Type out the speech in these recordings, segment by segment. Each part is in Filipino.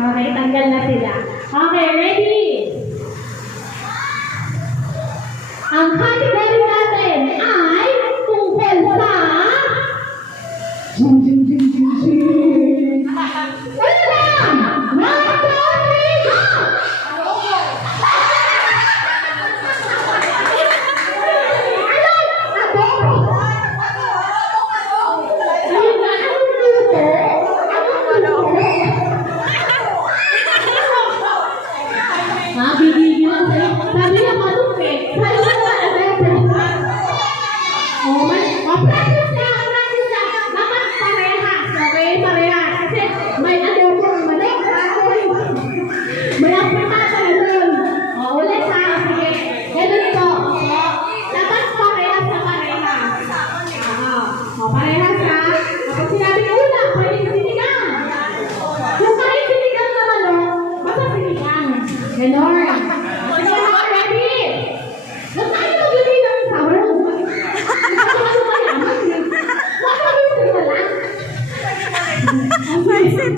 Okay, tanggal na sila. Okay, ready? Ang category natin ay tungkol sa... Wala lang! 1, 2, 3, go! Sabi niya malupit. Sabi niya practice na. Dapat parehas. Okay, parehas. Kasi may adobo, manok, baboy. May apretata na doon. Ulit ha. Sige. Ganun ito. Dapat parehas na parehas. Parehas ha. Kapag sinabi ko una, pwede sinigang. Kung kahit sinigang na manok, basta sinigang. Ganun.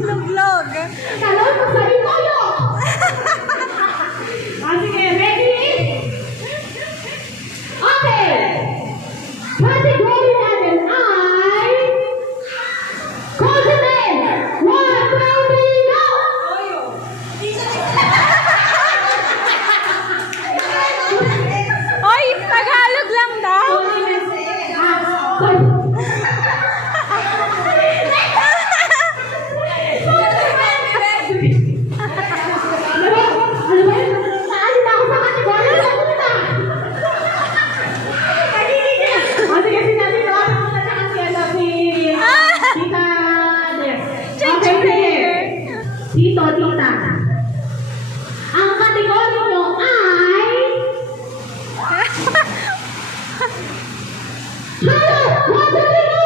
Vlog. Kalau mo sabi ko yun. Sige, ready? Okay. Category natin ay continent. 1, 2, 3, go! Oy, Tagalog lang daw. Tito, tita. Ang kategorya nyo ay... Halo! Wag na rin mo!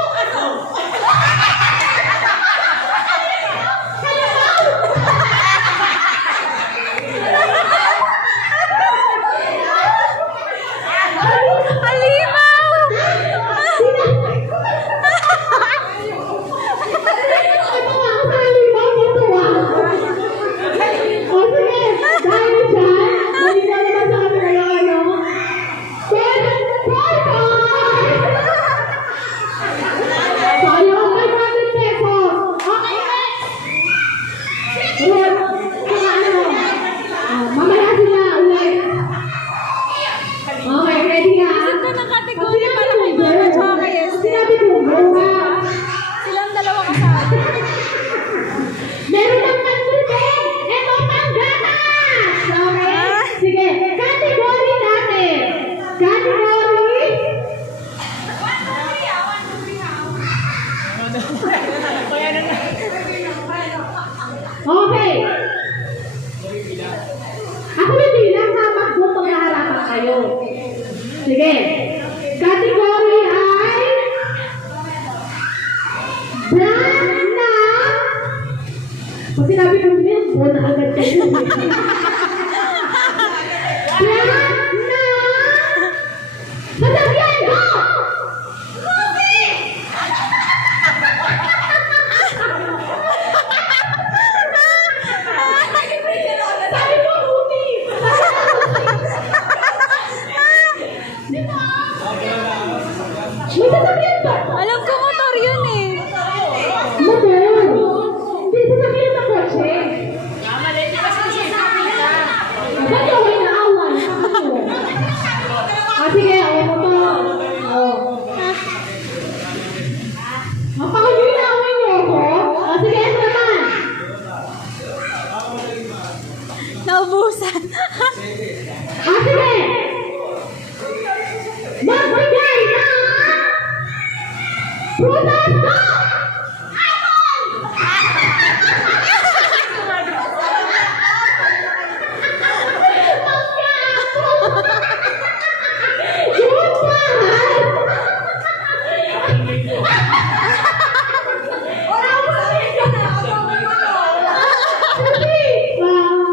Silang dalawa kasama. Meron ng pagtulong! Ito pang gatas! Okay? Sige, category natin. Category? Okay. Ako hindi lang habang kung pag-aarapan kayo. Sige. Category ay brand na pag sinabi ko milk, na agad kayo. Brand na sasakyan, go! Sabi ko, Rudy! May sasakyan ba? Alam ko motor yun eh. Motor! Hindi sasakyan sa kotse. Ba't ako inaawan? Sige, motor. Mapakot yung inaawan niyo ako. Sige, ito naman. Naubusan. Sige! Magbigay na prutas na!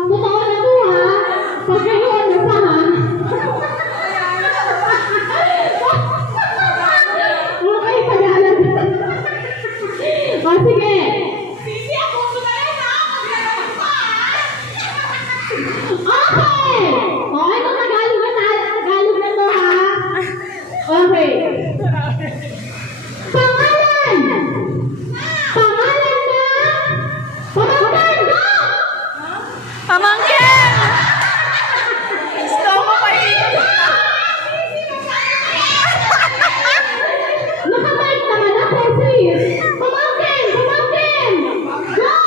Totoo na to ha. Pamangkin! Gusto ko pa ikot. Nakabike naman ako, sis. Pamangkin! Pamangkin! Go!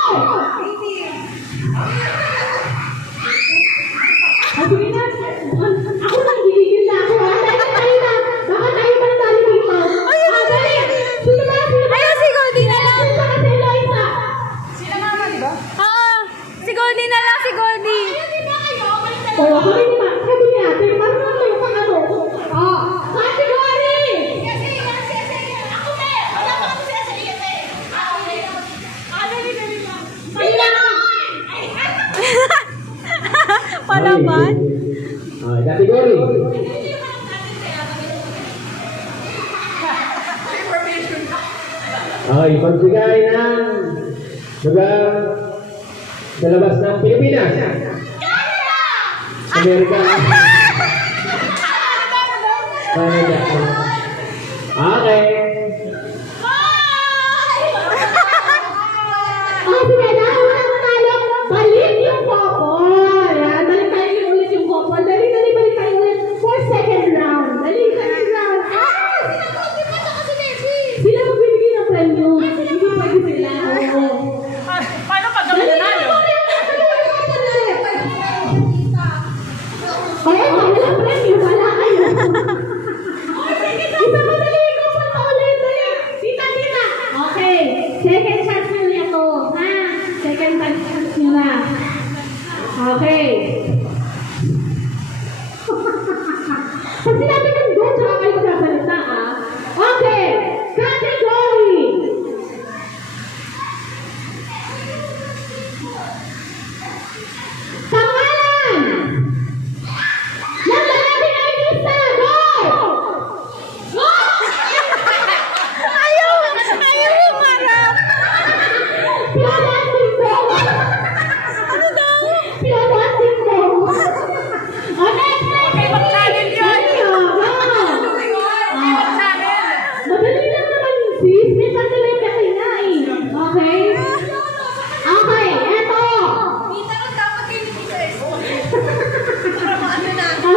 Sige na. Ako lang, gigigil na ako. Tayo na. Baka tayo pa na dali dito. Dali. Sino ba? Ayun, si Goldie na lang. Sino ba si Eloisa? Sila mama, di ba? Oo. Si Goldie na lang, si Goldie. Oo, ako rin naman. Sabi ni ate, parang ano yung pang ano? Category! Palaban. Kategori. Okay, pagbigay ng lugar sa labas ng Pilipinas. Amerika. Canada. Okay. Sige na, unang talo. Balik yung couple. Yan, balik tayo ulit yung couple. Dali, balik tayo ulit for second round. Dali, second round. Sila magbibigay ng premyo. Hindi pwede sila. Oo. Paano pag kami nanalo? Kaya walang premyo, wala kayo. Isa madali, couple pa ulit. Dali. Tita. Okay, second chance nyo na to. Ha? Second chance nyo na. Okay. Pag sinabi ng go, tsaka kayo magsasalita, ha? Okay. Category. Pangalan. Ng lalaking artista. Go! Go! Ayaw humarap. Pinadating ko. Ano daw? Pinadating ko. O, next. Okay, mag-channel yun. Madali lang naman yung sis. May pandalay ka na eh. Okay? Okay, eto.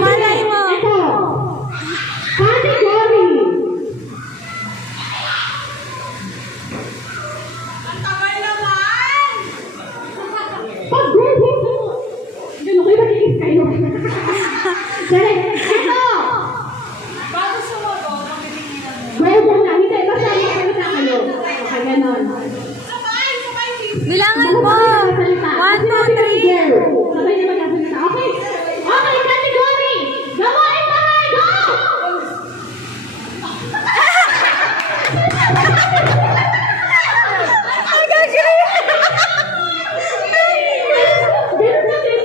Malay mo. Eto. Category. Pag-google mo. Ganun kayo makikinig kayo. Dali, eto. Bago sumagot, ang binigilan mo. Go muna. Hindi, basta magsalita kayo. Okay, ganon. Bilangan mo. 1, 2, 3. Sabay na magsasalita. Okay. Okay, category. Gawain bahay. Go! Ang gagawin. Ganun na din.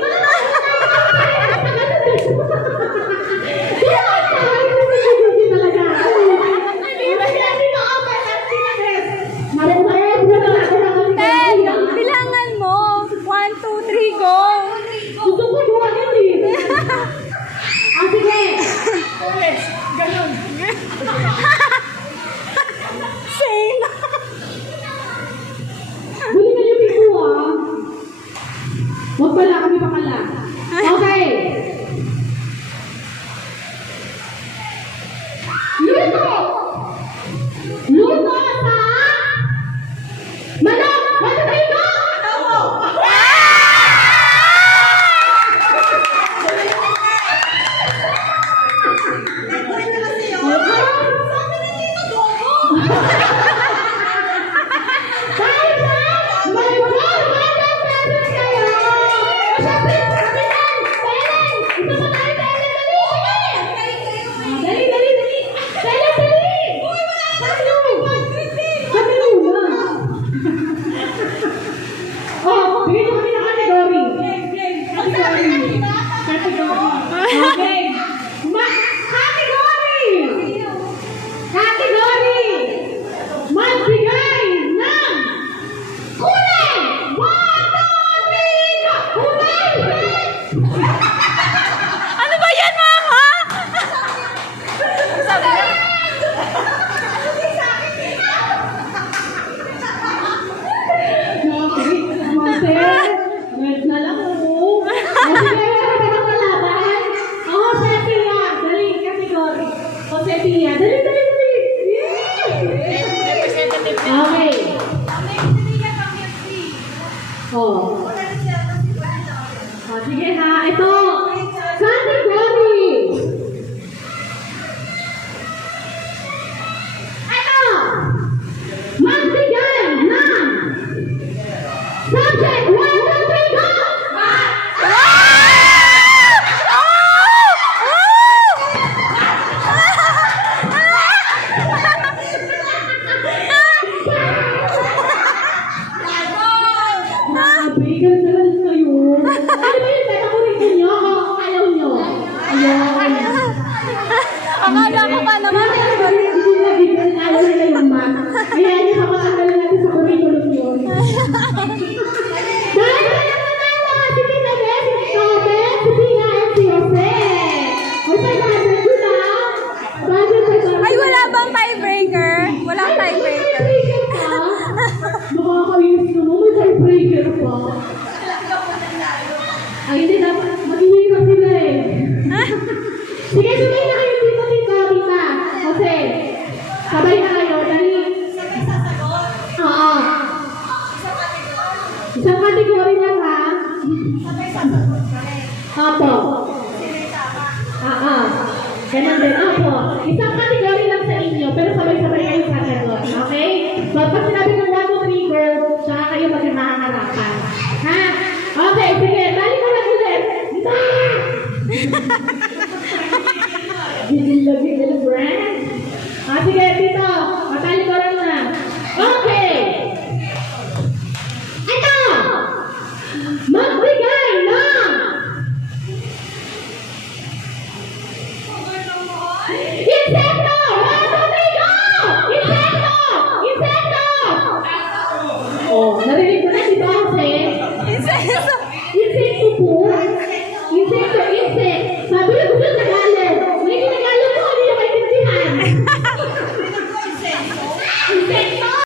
Ten. Bilangan mo. 1, 2, 3, go. Gusto ko buhayin eh. Sige. Ulit. Ganun. Same. Huli na yung piso ah. Huwag pala kami pakala. Okay. Luto! Luto sa manok! What's the name? Okay. Category! Category! Magbigay ng kulay! 1, 2, 3, go! Kulay! Ano ba yan, mama? Sabi niya, Okay. Red na lang ako. O, sige ha. Ito. Category. Ito. Magbigay ng subject 1, 2, 3, go! Bigyan na lang kayo. Ano ba yung category niyo? Ayaw niyo? Ayaw. Akala ko pa naman. Hindi na bigyan. Ayaw nila yung math. Kaya hindi pa makatanggalin natin sa curriculum yun. Dahil sa nanalo, si Tita Beth, si Tito Beth, si Tina, at si Jose. May 500 yun ah. Bakit 500? Ay, wala bang tiebreaker? Walang tiebreaker. Makakayos na mo, may tiebreaker pa. Ay, hindi dapat. Maghihirap sila eh. Sige, sabay na kayo dito, Tita. Kasi, sabay na kayo. Dali. Oo. Isang kategory lang ha. Apo. Ganun din. Apo. Isang kategory lang sa inyo, pero sabay-sabay kayo sasagot. Okay? So, pag sinabi ng 1, 2, 3, go, saka kayo magkakaharapan. Ha? Okay, sige. Balik ko lang ulit. Dito! Gigil-gigil brand. Sige, dito. Matali ko rin na. Okay. Ito! Magbigay ng insekto! 1, 2, 3, go! Insekto! Insekto! Oh, narinig ko na si Bose. Insekto po. Insekto, insect. Sabi